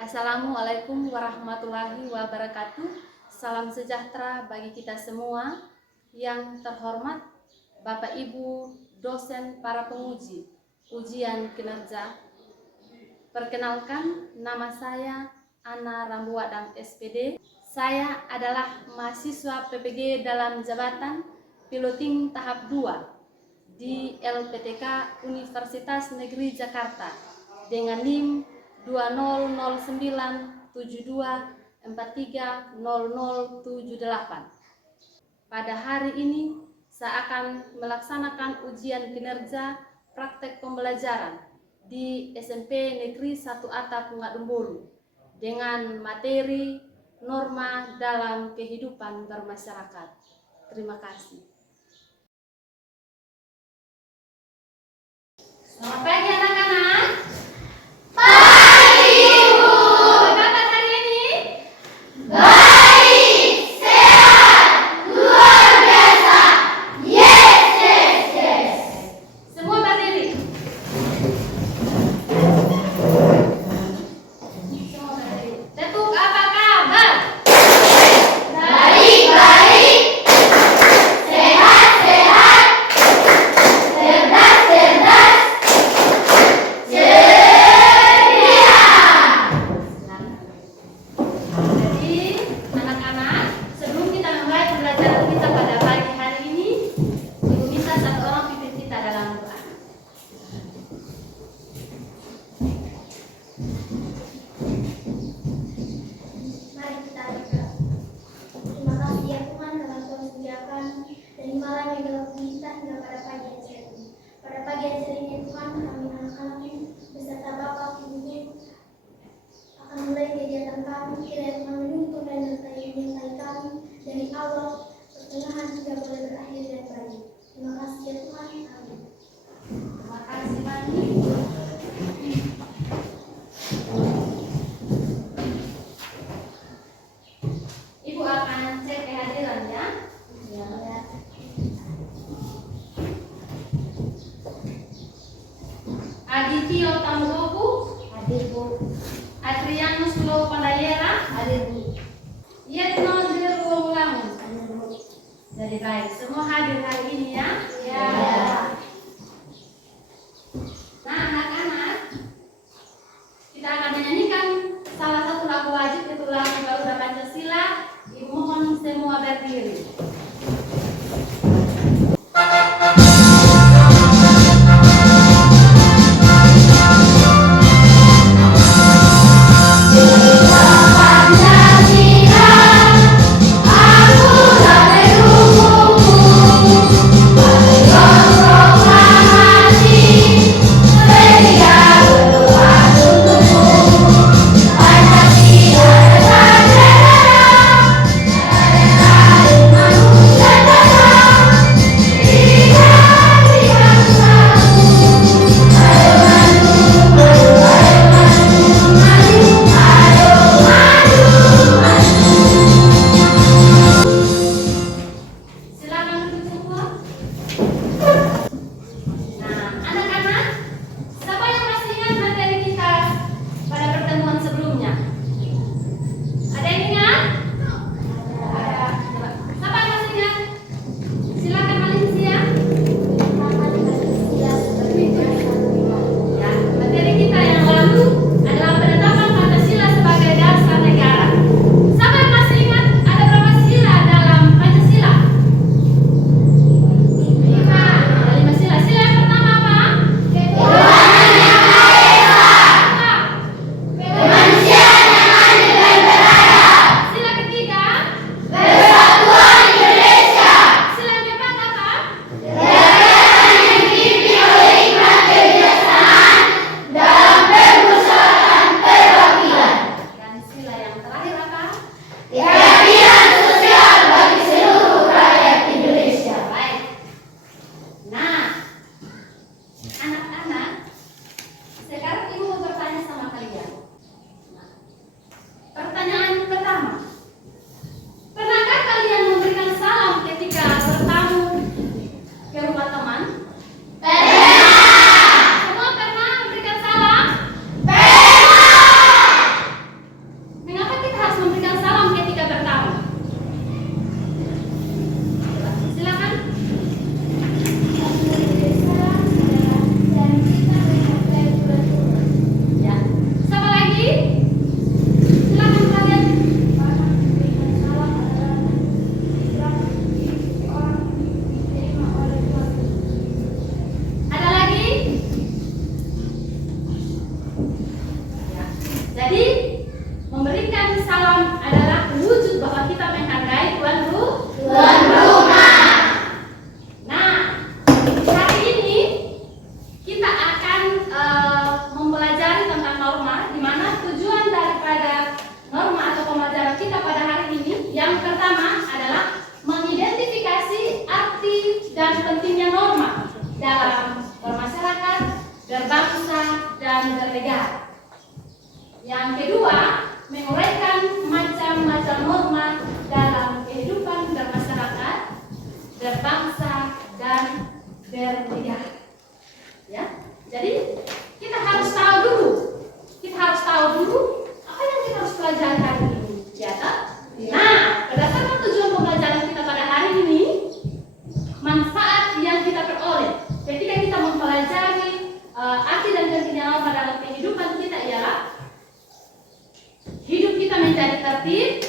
Assalamualaikum warahmatullahi wabarakatuh. Salam sejahtera bagi kita semua. Yang terhormat Bapak Ibu dosen para penguji ujian kinerja. Perkenalkan, nama saya Ana Rambuwadang SPD. Saya adalah mahasiswa PPG dalam jabatan piloting tahap 2 di LPTK Universitas Negeri Jakarta dengan NIM 200972430078. Pada hari ini saya akan melaksanakan ujian kinerja praktek pembelajaran di SMP Negeri 1 Atap Ngadembulu dengan materi norma dalam kehidupan bermasyarakat. Terima kasih. Selamat pagi anak-anak. dari malam yang gelap gulita hingga pada pagi yang cerah. Pada pagi yang cerah ini Tuhan, kami anak-anak beserta Bapak Ibu akan mulai kegiatan kami. Kiranya Tuhan menuntun dan menyertai kami dari awal, pertengahan hingga mulai berakhir dengan baik. Terima kasih ya Tuhan. Amin. Terima kasih Mani. Ibu akan cek kehadirannya. Ya. Adityo Tanggoku, Hadir Bu. Adrianus Lo Pandayera, Hadir Bu. Yetno Dirwonglamu. Hadir Bu. Jadi baik, semua hadir hari ini ya. Ya. Nah anak-anak, kita akan menyanyikan salah satu lagu wajib, yaitu lagu Garuda Pancasila. Ibu mohon semua berdiri. Aku tak berhubung, bernegara. Yang kedua, menguraikan macam-macam norma dalam kehidupan bermasyarakat, berbangsa, dan bernegara. Ya, jadi kita harus tahu dulu apa yang kita harus pelajari hari ini, ya kan? Nah, berdasarkan tujuan pembelajaran kita pada hari ini, manfaat yang kita peroleh ketika kita mempelajari arti dan pentingnya norma dalam kehidupan kita ialah hidup kita menjadi tertib,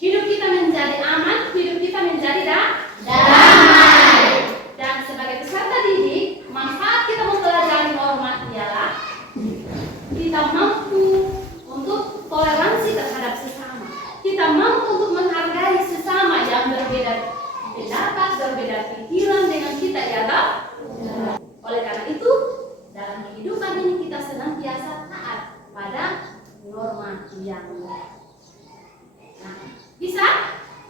hidup kita menjadi aman, hidup kita menjadi damai. Dan sebagai peserta didik, manfaat kita mempelajari norma ialah kita mampu untuk toleransi terhadap sesama. Kita mampu untuk menghargai sesama yang berbeda pendapat, berbeda pikiran dengan kita, ya toh? Oleh karena itu, dalam kehidupan ini kita senantiasa taat pada norma yang nah, bisa?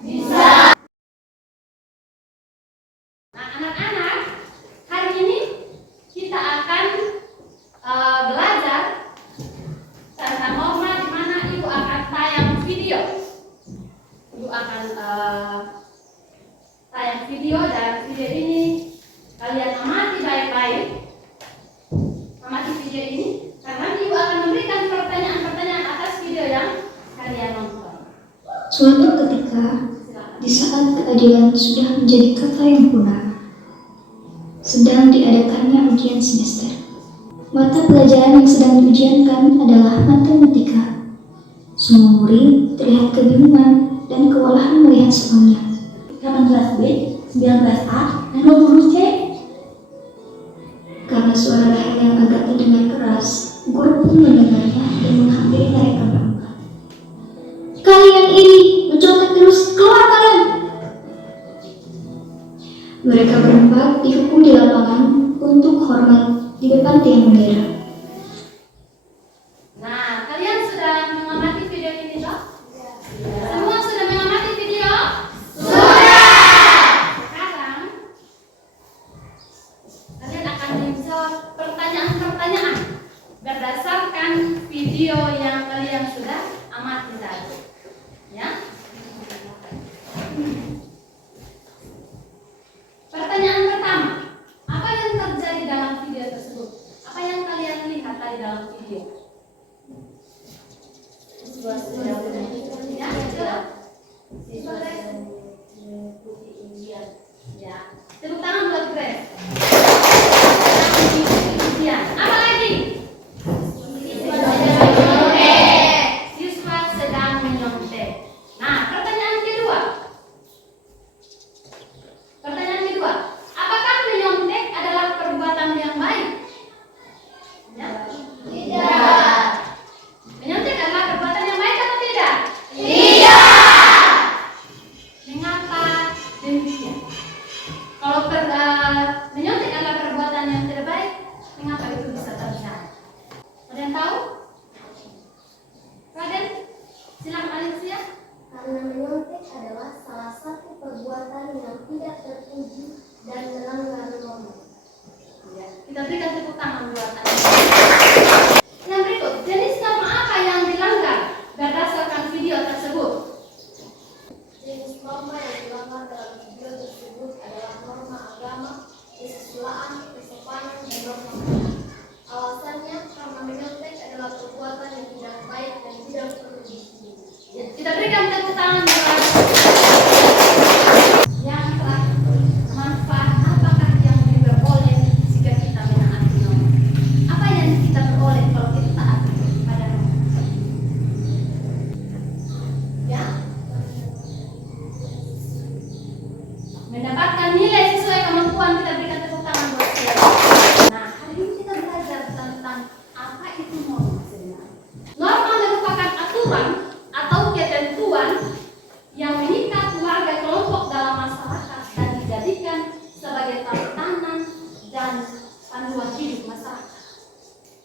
Bisa. Nah, anak-anak, hari ini kita akan belajar tentang norma, di mana Ibu akan tayang video. Ibu akan tayang video, dan video ini kalian amati baik-baik. Amati video ini, karena Ibu akan memberikan pertanyaan-pertanyaan atas video yang kalian nonton. Suatu ketika, di saat keadilan sudah menjadi kata yang punah, sedang diadakannya ujian semester. Mata pelajaran yang sedang diujiankan adalah matematika. Semua murid terlihat kebingungan dan kewalahan melihat soalnya. 18B, 19A, dan 20C. Karena suara leher yang agak terdengar keras, guru pun mendengarnya dan menghampiri mereka berempat. Kalian ini mencontek terus, keluar kalian! Mereka berempat dihukum di lapangan untuk hormat di depan tiang bendera. Nah, kalian sudah mengamati video ini, toh? Semua sudah mengamati video? Sekarang kalian akan menjawab pertanyaan-pertanyaan berdasarkan video yang kalian sudah amati tadi. Ya? Pertanyaan pertama, apa yang terjadi dalam video tersebut? Apa yang kalian lihat tadi dalam video? Ya, betul. Ya, tepuk tangan buat Grace. Apa lagi? Siswa sedang menyontek. Nah, pertanyaan kedua. Apakah menyontek adalah perbuatan yang baik? Ya? Tidak. Menyontek adalah perbuatan yang baik atau tidak? Tidak. Mengapa demikian? Kalau menyontek adalah perbuatan yang tidak baik, mengapa itu bisa terjadi? Ada yang tahu? Raden, silakan Alicia. Karena menyontek adalah salah satu perbuatan yang tidak terpuji dan melanggar norma. Ya, kita berikan tepuk tangan buat Alicia. Yang berikut, jenis norma apa yang dilanggar berdasarkan video tersebut? Jenis norma yang dilanggar dalam video tersebut adalah norma agama, kesusilaan, kesopanan, dan norma moral. Alasannya karena menyontek adalah perbuatan yang tidak baik dan tidak perlu dipuji. Ya, kita berikan tepuk tangan buat yang terakhir. Manfaat apakah yang diperoleh jika kita menaati norma? Apa yang kita peroleh kalau kita taat pada norma? Ya, mendapatkan nilai sesuai kemampuan. Kita berikan tepuk tangan buat saya. Nah, hari ini kita belajar tentang apa itu norma sebenarnya. Norma merupakan aturan atau ketentuan yang mengikat warga kelompok dalam masyarakat dan dijadikan sebagai tatanan dan panduan hidup masyarakat.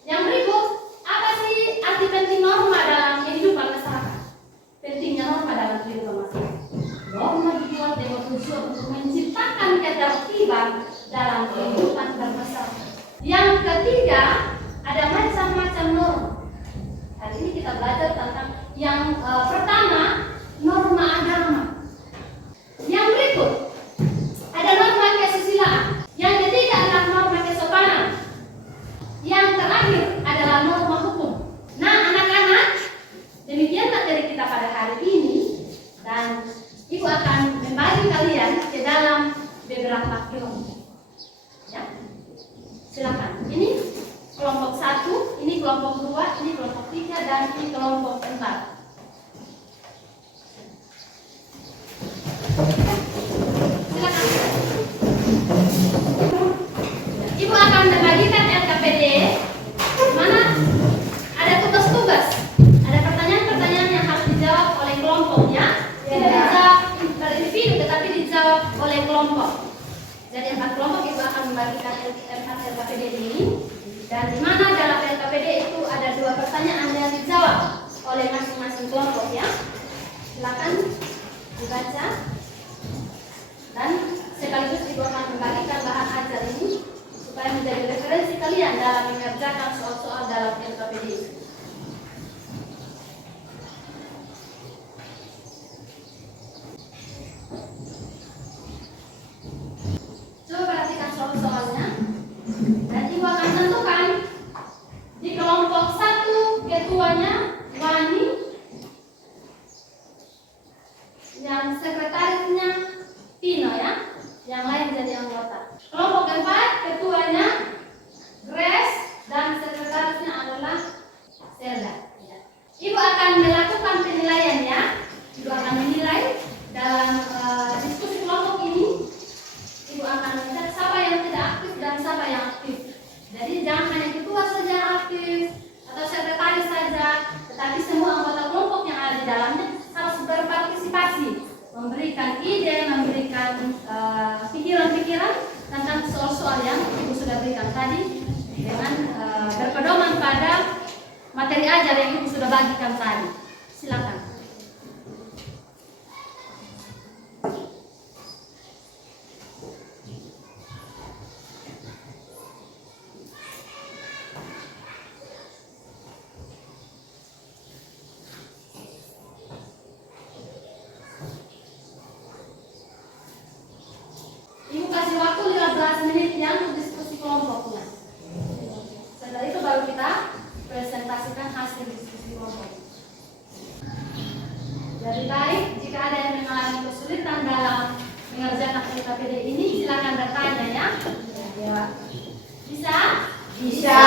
Yang berikut, apa sih arti penting norma dalam kehidupan masyarakat? Pentingnya norma dalam kehidupan masyarakat. Norma dibuat dengan tujuan untuk menciptakan ketertiban dalam kehidupan bermasyarakat. Yang ketiga, ada macam-macam belajar tentang yang pertama, norma agama. Yang berikut ada norma kesusilaan. Yang ketiga adalah norma kesopanan. Yang terakhir adalah norma hukum. Nah, anak-anak, demikian materi kita pada hari ini, dan Ibu akan membagi kalian ke dalam beberapa kelompok. Ya, silakan. Ini kelompok 1, ini kelompok 2, ini kelompok 3, dan ini kelompok 4. Silakan. Ibu akan membagikan LKPD, mana ada tugas-tugas, ada pertanyaan-pertanyaan yang harus dijawab oleh kelompoknya, tidak dijawab per individu tetapi dijawab oleh kelompok. Jadi 4 kelompok Ibu akan membagikan 4 LKPD ini, dan di mana dalam LKPD itu ada 2 pertanyaan yang dijawab oleh masing-masing kelompok ya. Silakan dibaca, dan sekaligus Ibu akan membagikan bahan ajar ini supaya menjadi referensi kalian dalam mengerjakan soal-soal dalam LKPD. Coba perhatikan soal-soalnya, dan Ibu akan tentukan di kelompok 1 ketuanya Wani, yang sekretarisnya Tino ya, yang lain jadi anggota. Kelompok 4 ketuanya Grace dan sekretarisnya adalah Zelda. Ibu akan melakukan penilaian ya. Ibu akan menilai dalam diskusi kelompok ini. Ibu akan melihat siapa yang tidak aktif dan siapa yang aktif. Jadi jangan hanya ketua saja aktif atau sekretaris saja, tetapi semua anggota kelompok yang ada di dalamnya harus berpartisipasi, memberikan ide, memberikan pikiran-pikiran tentang soal-soal yang Ibu sudah berikan tadi, dengan berpedoman pada materi ajar yang Ibu sudah bagikan tadi. Silakan. Ibu kasih waktu 15 menit ya untuk diskusi kelompoknya. Setelah itu baru kita presentasikan hasil diskusi kelompok. Jadi baik, jika ada yang mengalami kesulitan dalam mengerjakan LKPD ini, silakan bertanya ya. Bisa? Bisa.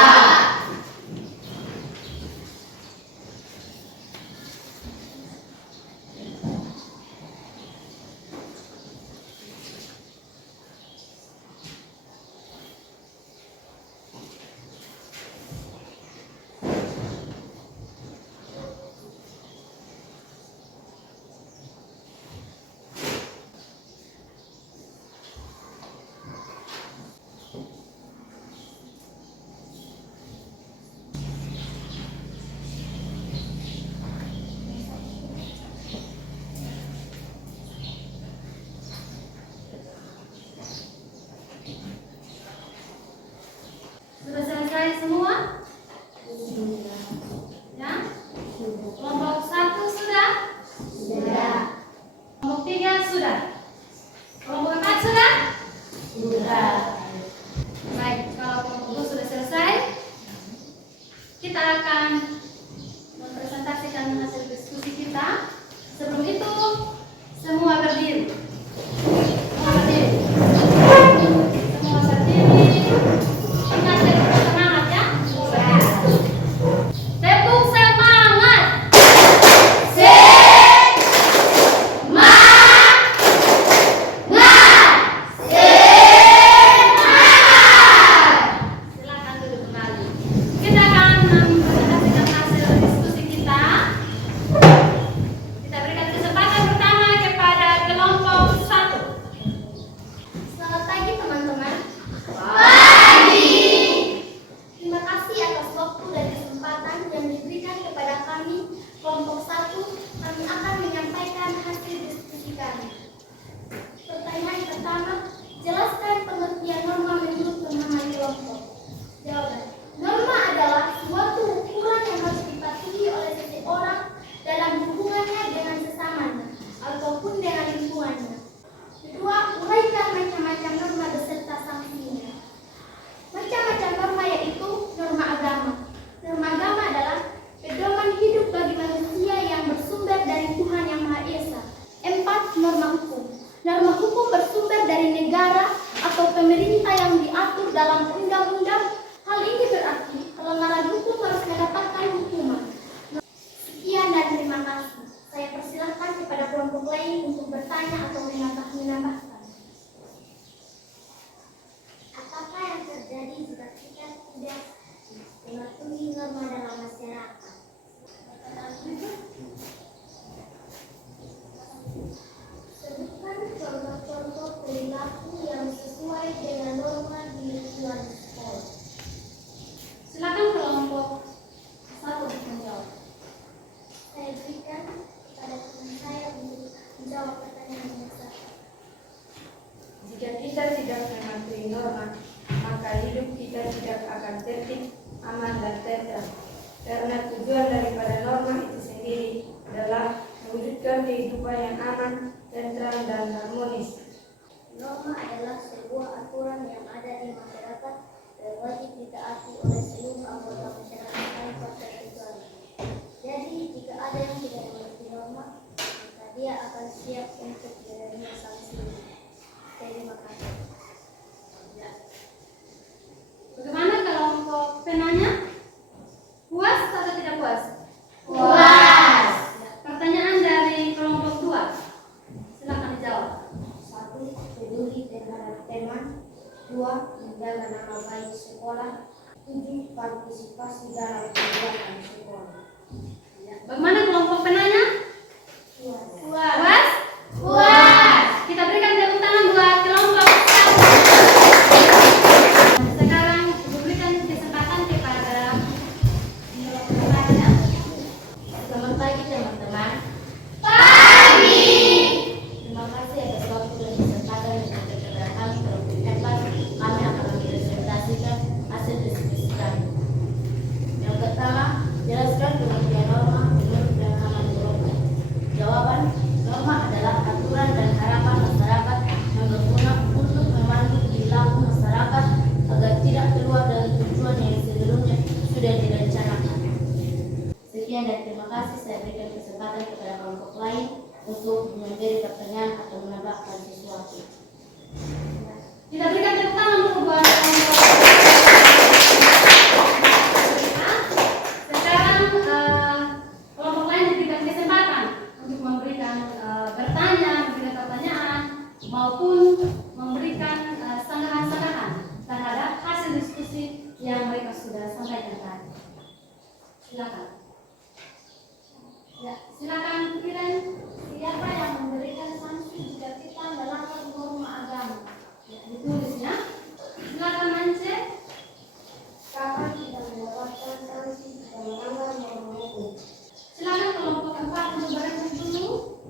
dalam undang-undang. Hal ini berarti pelanggaran hukum harus mendapatkan hukuman. Sekian dan terima kasih. Saya persilahkan kepada kelompok lain untuk bertanya atau menambahkan. Apakah yang terjadi jika kita tidak mematuhi norma dalam masyarakat? Sebutkan contoh-contoh perilaku yang sesuai dengan norma di lingkungan sekolah. Silakan kelompok 1 untuk menjawab. Saya berikan kepada teman saya untuk menjawab pertanyaan yang satu. Jika kita tidak mematuhi norma, maka hidup kita tidak akan tertib, aman, dan tentram. Karena tujuan daripada norma itu sendiri adalah mewujudkan kehidupan yang aman, tentram, dan harmonis. Norma adalah sebuah aturan yang ada di masyarakat dan wajib ditaati oleh seluruh anggota masyarakat tanpa terkecuali. Jadi, jika ada yang tidak mematuhi norma, maka dia akan siap untuk menerima sanksi. Terima kasih. Bagaimana kelompok penanya? Puas atau tidak puas? Puas. Pertanyaan dari kelompok 2. Silakan dijawab. 1. Peduli terhadap teman. 2. Menjaga nama baik sekolah. 7. Partisipasi dalam kegiatan sekolah. Bagaimana kelompok penanya? Puas. Puas? Puas. Kita berikan tepuk tangan buat kelompok 1. Sekarang ibu berikan kesempatan kepada kelompoknya. Selamat pagi teman-teman. Pagi. Terima kasih atas waktu dan kesempatan yang kepada kami kelompok 4. Kami akan mempresentasikan hasil diskusi kami. Yang pertama, jelaskan pengertian norma menurut Muhammad Murokat. Jawaban, norma adalah aturan dan harapan masyarakat yang berguna untuk memandu perilaku masyarakat agar tidak keluar dari tujuan yang sebelumnya sudah direncanakan. Sekian dan terima kasih. Saya berikan kesempatan kepada kelompok lain untuk memberi pertanyaan atau menambahkan sesuatu. Kita berikan tepuk tangan dulu buat kelompok. Sekarang kelompok lain diberikan kesempatan untuk memberikan bertanya, memberikan pertanyaan maupun memberikan sanggahan-sanggahan terhadap hasil diskusi yang mereka sudah sampaikan tadi. Silakan. Ya, silakan Kiren. Siapa yang memberikan sanksi jika kita melanggar norma agama? Ya, ditulis ya. Silakan Mance. Kapan kita mendapatkan sanksi jika melanggar norma hukum? Silakan kelompok 4 untuk berembuk dulu.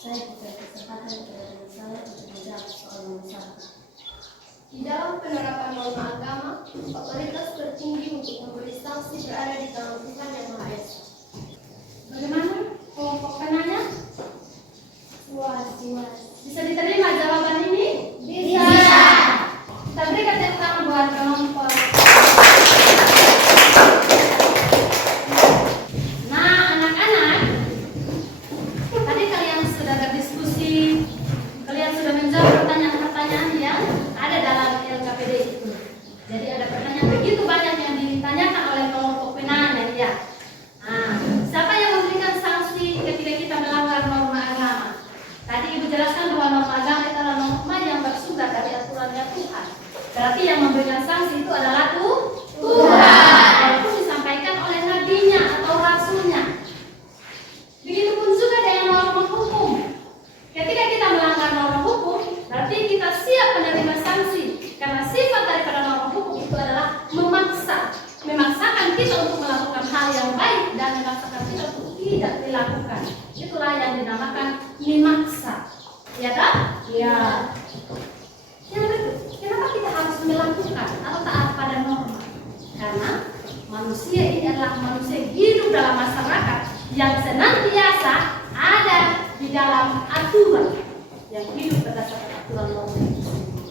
Saya berikan kesempatan kepada teman saya untuk menjawab soal nomor 1. Di dalam penerapan norma agama, otoritas tertinggi untuk memberi sanksi berada di tangan Tuhan Yang Maha Esa. Bagaimana kelompok penanya? Puas. Bisa diterima jawaban ini? Bisa. Kita berikan tepuk tangan buat kelompok. Nah, anak-anak, tadi kalian sudah berdiskusi, kalian sudah menjawab pertanyaan-pertanyaan yang ada dalam LKPD itu. Jadi ada pertanyaan begitu banyak yang ditanyakan oleh kelompok penanya ya. Nah, siapa yang memberikan sanksi ketika kita melanggar norma agama? Tadi Ibu jelaskan bahwa norma agama itu adalah norma yang bersumber dari aturannya Tuhan. Berarti yang memberikan sanksi itu adalah Tuhan. Walaupun disampaikan oleh nabinya atau rasulnya. Begitupun juga dengan norma hukum. Ketika kita melanggar norma hukum, berarti kita siap menerima sanksi. Karena sifat daripada norma hukum itu adalah memaksakan kita untuk melakukan hal yang baik dan memaksakan kita untuk tidak dilakukan. Itulah yang dinamakan memaksa. Ya kan? Ya. Yang berikut, kenapa kita harus melakukan atau taat pada norma? Karena manusia ini adalah manusia hidup dalam masyarakat yang senantiasa ada di dalam aturan, yang hidup berdasarkan aturan norma itu sendiri.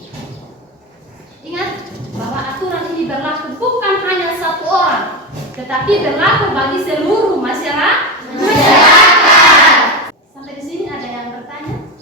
Ingat bahwa aturan ini berlaku bukan hanya satu orang, tetapi berlaku bagi seluruh masyarakat. Sampai di sini ada yang bertanya?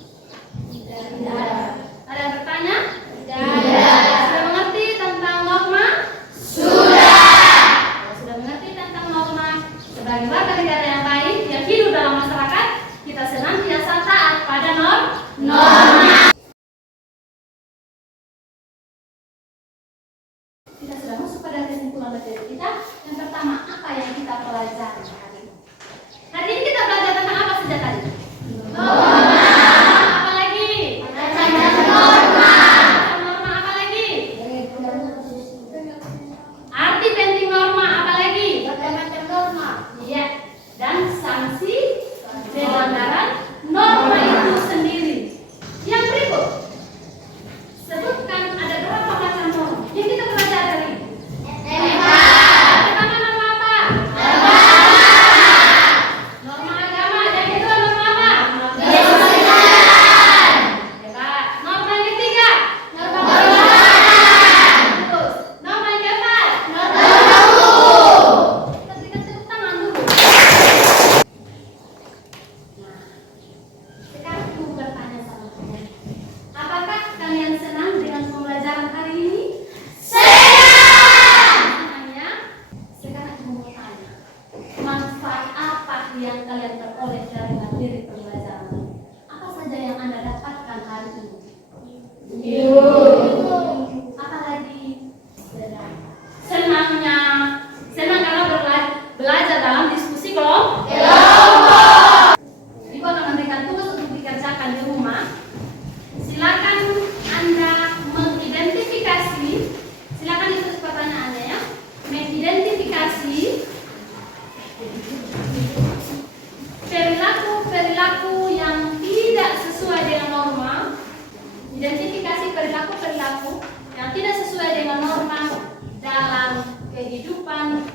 dalam kehidupan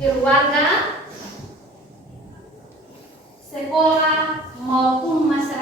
keluarga, sekolah maupun masyarakat